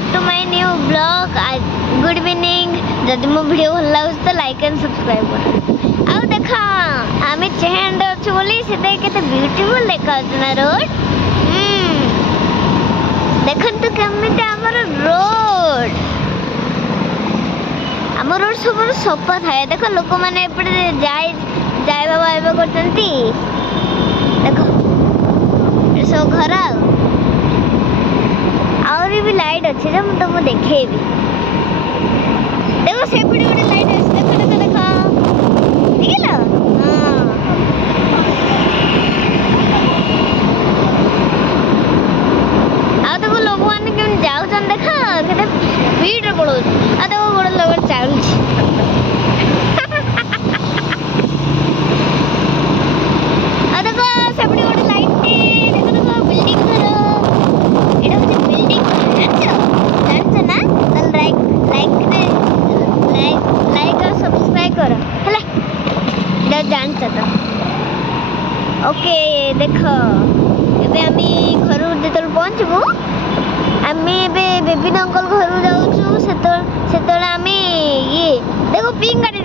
Back to my new blog. Good evening. जदि मो video भल लागुच तो लाइक एंड सब्सक्राइब कर। आउ देखा आमे चेहंड अछि बोली सेते केते ब्यूटीफुल देखाउछ ना रोड। देखंतु केमिते हमर रोड सब सफा थाए। देख लोक मैंने एपटे जाए बाबा आइबा करचंती। देखो ये सब घर आउरी भी लाइट अच्छे जो मुझे तुमको देखेबी। देखो सेपटे गोटे लाइट अच्छे। देखो देखो देखो दिखला। हां आ देखो लोग माने केम जाउछन। देखा केते स्पीड रे पड़ो। आ देखो गोटे लोग चालुछ। आ देखो सेपटे गोटे लाइट टे। देखो देखो बिल्डिंग घर एटा होचे बिल्डिंग जानछ ना। तल लाइक और सब्सक्राइब करो हला एटा जानछ तो। ओके देखो एबे आमी घर जेतल पहुंचबो आमी एबे बेबी अंकल घर जाउछु। सेतल आमी ये देखो पिंक गाड़ी